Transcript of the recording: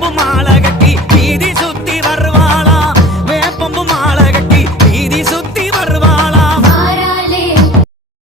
Bumbuma.